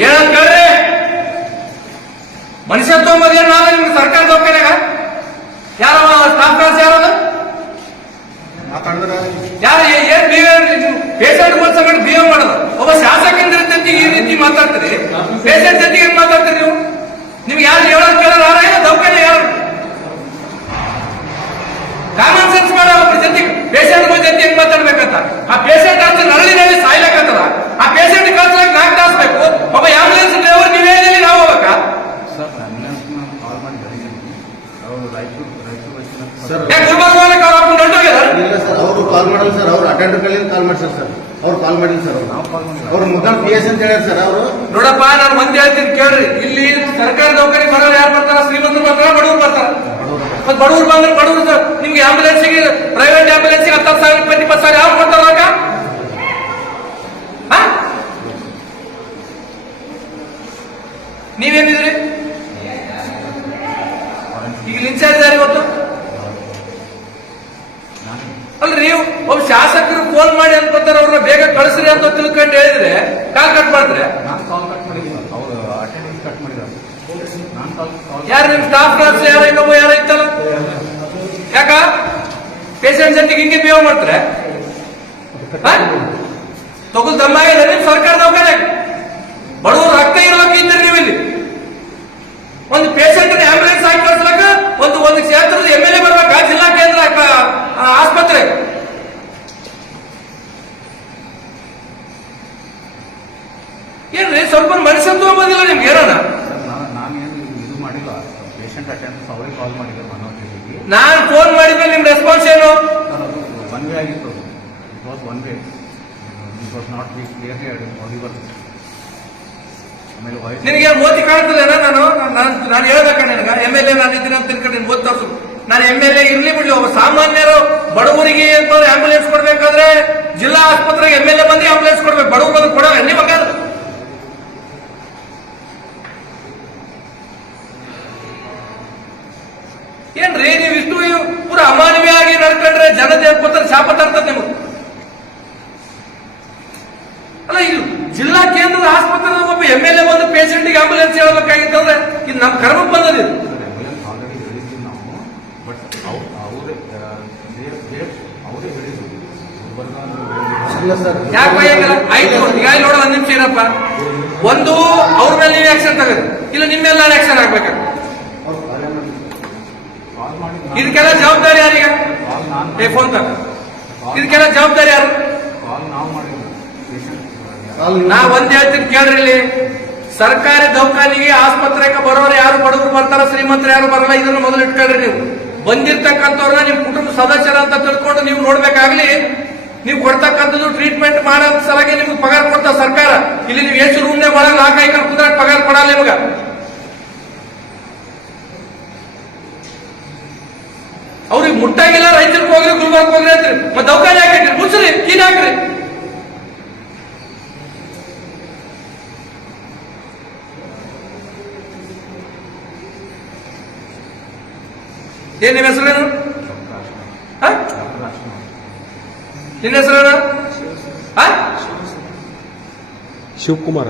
ಏನಂತ ಕೇಳ್ರಿ? ಮನುಷ್ಯ ತೊಗೊಂಬದ್ ಏನ್ ನಾವೇ ನಿಮ್ಗೆ? ಸರ್ಕಾರ ದವಾಖಾನ್ಯಾಗ ಯಾರ ಸ್ಟಾಫ್ ಯಾರದು ಯಾರ ಯಾರು ಏನ್ ಬಿಹೇವ್ ಪೇಷಂಟ್ ಸಂಗಡ ಬಿಹೇವ್ ಮಾಡೋದು. ಒಬ್ಬ ಶಾಸಕಂದ್ರ ಜೊತೆಗೆ ಈ ರೀತಿ ಮಾತಾಡ್ತೀರಿ ಪೇಷಂಟ್ ಜೊತೆಗೆ ಏನ್ ಮಾತಾಡ್ತೀರಿ ನೀವು ನಿಮ್ಗೆ ಯಾರು ಹೇಳೋದು ಕೇಳೋರು ಯಾರ ಇಲ್ಲ ದವಾಖಾನೆ ಯಾರು ಕಾಮನ್ ಸೆನ್ಸ್ ಮಾಡೋ ಒಬ್ಬರ ಜೊತೆಗೆ ಪೇಷಂಟ್ ಜೊತೆ ಹೆಂಗ್ ಮಾತಾಡ್ಬೇಕಂತ ಆ ಪೇಷಂಟ್ ಅಂತ ನರಳಿನಲ್ಲಿ ಸಾಯ್ಲಕತ್ತದ ಆ ಪೇಷಂಟ್ ಕಳ್ಸಕ್ ನಾಲ್ಕು ತಾಸು ಬೇಕು ಒಬ್ಬ ಆಂಬುಲೆನ್ಸ್ ಡ್ರೈವರ್ ನೀವೇ ಹೇಳಿ ನಾವು ಹೋಗ್ಬೇಕಾ ಸರ್ ಆಂಬ್ಯುಲೆನ್ಸ್ನ ಕಾಲ್ ಮಾಡಿ ಹೇಳಿದ್ದೀನಿ ಅವರು ರಾಯಚೂರು ರಾಯಚೂರು ಸರ್? ಇಲ್ಲ ಸರ್ ಅವರು ಕಾಲ್ ಮಾಡಲ್ಲ ಸರ್ ಅವ್ರು ಅಟೆಂಡರ್ ಕೈಲಿ ಕಾಲ್ ಮಾಡ್ತಾರೆ ಸರ್. ಅವ್ರು ಕಾಲ್ ಮಾಡಿಲ್ಲ ಸರ್ ಅವ್ರು. ನಾವು ಕಾಲ್ ಮಾಡಿಲ್ಲ. ಅವ್ರು ಮುದ್ದಾಂ ಪಿ ಎಸ್ ಅಂತ ಹೇಳ್ಯಾರ ಸರ್ ಅವರು. ನೋಡಪ್ಪ ನಾನು ಒಂದ್ ಹೇಳ್ತೀನಿ ಕೇಳ್ರಿ. ಇಲ್ಲಿ ಸರ್ಕಾರಿ ನೌಕರಿ ಬರೋರು ಯಾರು ಬರ್ತಾರ? ಶ್ರೀಮಂತರು ಬರ್ತಾರ? ಬಡವರು ಬರ್ತಾರ? ಮತ್ ಬಡವರು ಬಂದ್ರೆ ಬಡವರು ನಿಮ್ಗೆ ಆಂಬುಲೆನ್ಸ್ಗೆ ಪ್ರೈವೇಟ್ ಆಂಬುಲೆನ್ಸ್ಗೆ ಹತ್ತು ಸಾವಿರ ಇಪ್ಪತ್ತು ಇಪ್ಪತ್ತು ಸಾವಿರ ಯಾರು ಕೊಡ್ತಾರ? ಯಾರು ಇವತ್ತು? ಅಲ್ರಿ ಒಬ್ಬ ಶಾಸಕರು ಫೋನ್ ಮಾಡಿ ಅನ್ಕೋತಾರೆ ಅವ್ರನ್ನ ಬೇಗ ಕಳಿಸ್ರಿ ಅಂತ ತಿಳ್ಕೊಂಡು ಹೇಳಿದ್ರೆ ಕಾಲ್ ಕಟ್ ಮಾಡಿದ್ರೆ ಯಾರು ನಿಮ್ ಸ್ಟಾಫ್ ನರ್ಸ್ ಯಾರು ಇನ್ನೊಬ್ಬ ಯಾರ ಇತ್ತಲ್ಲ? ಯಾಕ? ಪೇಷಂಟ್ ಜೊತೆಗೆ ಹಿಂಗೆ ಬಿಹೇವ್ ಮಾಡ್ತಾರೆ. ತಗೊಳ್ ದಮ್ಮಾಗಿದೆ ನಿಮ್ ಸರ್ಕಾರ ದವಾಖಾನೆ ಬಡವರು ರಕ್ತ ಇರೋಕೆ ಇದ್ದೀರಿ ನೀವು ಇಲ್ಲಿ ಒಂದು ಪೇಷಂಟ್ ಆಂಬುಲೆನ್ಸ್ ಹಾಕಿ ಕಳ್ಸಲಕ್ಕ ಒಂದು ಒಂದು ಕ್ಷೇತ್ರದ ಎಂ ಎಲ್ ಎ ಬರ್ಬೇಕಾ ಜಿಲ್ಲಾ ಕೇಂದ್ರ ಕ- ಆ, ಆಸ್ಪತ್ರೆ ಏನ್ರಿ ಸ್ವಲ್ಪ ಮನುಷ್ಯತ್ವ ಬಂದಿಲ್ಲ ನಿಮ್ಗೆ ಏನಣ್ಣ ಸರ್ ನಾನು ನಾನೇನು ಇದು ಮಾಡಿಲ್ಲ ಪೇಷಂಟ್ ಅಟೆಂಡೆನ್ಸ್ ಕಾಲ್ ಮಾಡಿದ್ದೆ ಮನೋಜ್ ನಾನ್ ಫೋನ್ ಮಾಡಿದ್ರೆ ನಿಮ್ ರೆಸ್ಪಾನ್ಸ್ ಏನು? ಸರ್ ಅದು ಒನ್ ವೇ ಆಗಿತ್ತು it was one way it was not very clearly audible ಆಮೇಲೆ ವಾಯ್ಸ್ ನಿನಗೆ ಮೋತಿ ಕಾಣ್ತದೇನ ನಾನು? ನಾನು ನಾನು ಹೇಳ್ಬೇಕ ನಿನಗ. ಎಂ ಎಲ್ ಎ ನಾನು ಇದ್ದೀನಿ ಅಂತ ತಿಳ್ಕೊಂಡು ನಿನ್ ತೋರ್ಸು ನಾನು ಎಂ ಎಲ್ ಎ ಇರ್ಲಿ ಬಿಡ್ಲಿ ಒಬ್ಬ ಸಾಮಾನ್ಯರು ಬಡವರಿಗೆ ಆಂಬುಲೆನ್ಸ್ ಕೊಡ್ಬೇಕಾದ್ರೆ ಜಿಲ್ಲಾ ಆಸ್ಪತ್ರೆಗೆ ಎಂ ಎಲ್ ಎ ಬಂದು ಆಂಬುಲೆನ್ಸ್ ಕೊಡ್ಬೇಕು. ಬಡವರು ಬಂದು ಕೊಡೋ ನಿಮಗ ಜನತೆ ಗೊತ್ತಾರೆ ಶಾಪ ತರ್ತದೆ ನಿಮಗೆ. ಅಲ್ಲ ಇದು ಜಿಲ್ಲಾ ಕೇಂದ್ರದ ಆಸ್ಪತ್ರೆ ಒಬ್ಬ ಎಂ ಎಲ್ ಎ ಬಂದು ಪೇಷಂಟ್ಗೆ ಆಂಬುಲೆನ್ಸ್ ಹೇಳ್ಬೇಕಾಗಿತ್ತಂದ್ರೆ ಇದು ನಮ್ಮ ಕರ್ಮ ಬಂದದ ಇದು. ಸರ್ ಆಂಬ್ಯುಲೆನ್ಸ್ ಆಲ್ರೆಡಿ ಹೇಳಿದ್ವಿ ನಾವು ಬಟ್ ಅವ್ರು ಅವರೇ ಅವರೇ ಹೇಳಿದ್ರು ಗುಲ್ಬರ್ಗ ಅಂದ್ರೆ ಸರ್ ಯಾಕೆ ಆಯ್ತು ಒಂದ್ ನಿಮಿಷ ಏನಪ್ಪ ಒಂದು, ಅವ್ರ ಮೇಲೆ ನೀವು ಆಕ್ಷನ್ ತಗೋದು ಇಲ್ಲ, ನಿಮ್ಮೆಲ್ಲ ಮೇಲೆ ಆಕ್ಷನ್ ಆಗ್ಬೇಕು ಅವ್ರು ಕಾರ್ಯ ಮಾಡಿ ಕಾಲ್ ಮಾಡಿ ನಾನು- ಇದಕ್ಕೆಲ್ಲ ಜವಾಬ್ದಾರಿ ಯಾರಿಗೆ? ಏ ಫೋನ್ ತಗ ಇದಕ್ಕೆಲ್ಲ ಜವಾಬ್ದಾರಿ ಯಾರು? ನಾ ಒಂದ್ ಹೇಳ್ತೀನಿ ಕೇಳ್ರಿ ಇಲ್ಲಿ. ಸರ್ಕಾರಿ ದವಾಖಾನಿಗೆ ಆಸ್ಪತ್ರೆಗೆ ಬರೋರು ಯಾರು ಬಡವರು ಬರ್ತಾರ ಶ್ರೀಮಂತರು ಯಾರು ಬರಲ್ಲ ಇದನ್ನ ಮೊದಲು ಇಟ್ಕೊಳ್ರಿ ನೀವು. ಬಂದಿರ್ತಕ್ಕಂಥವ್ರನ್ನ ನಿಮ್ ಕುಟುಂಬ ಸದಸ್ಯರ ಅಂತ ತಿಳ್ಕೊಂಡು ನೀವು ನೋಡ್ಬೇಕಾಗ್ಲಿ ನೀವು ಕೊಡ್ತಕ್ಕಂಥದ್ದು ಟ್ರೀಟ್ಮೆಂಟ್ ಮಾಡೋ ಸಲಗೆ ನಿಮ್ಗೆ ಪಗಾರ ಕೊಡ್ತಾ ಸರ್ಕಾರ. ಇಲ್ಲಿ ನೀವು ಎಷ್ಟು ರೂಮ್ನೇ ಒಳಗೆ ನಾಲ್ಕು ಐದು ಕುಂದ್ರ ಪಗಾರ ಕೊಡಲ್ಲ ನಿಮ್ಗ. ಅವ್ರಿಗೆ ಮುಟ್ಟಾಗಿಲ್ಲ ರೈತರಿಗೆ ಹೋಗ್ರಿ ಗುಲ್ಬರ್ಗ್ ಹೋಗ್ರಿ ಅಂತ್ರಿ ಮತ್ತೆ ದವಾಖಾನೆ ಹಾಕಿದ್ರಿ ಮುಚ್ಚ್ರಿ ಕೀನ್ ಹಾಕ್ರಿ. ಏನ್ ನಿಮ್ಮ ಹೆಸರೇನು? ನಿನ್ನ ಹೆಸರೇನು ಶಿವಕುಮಾರ.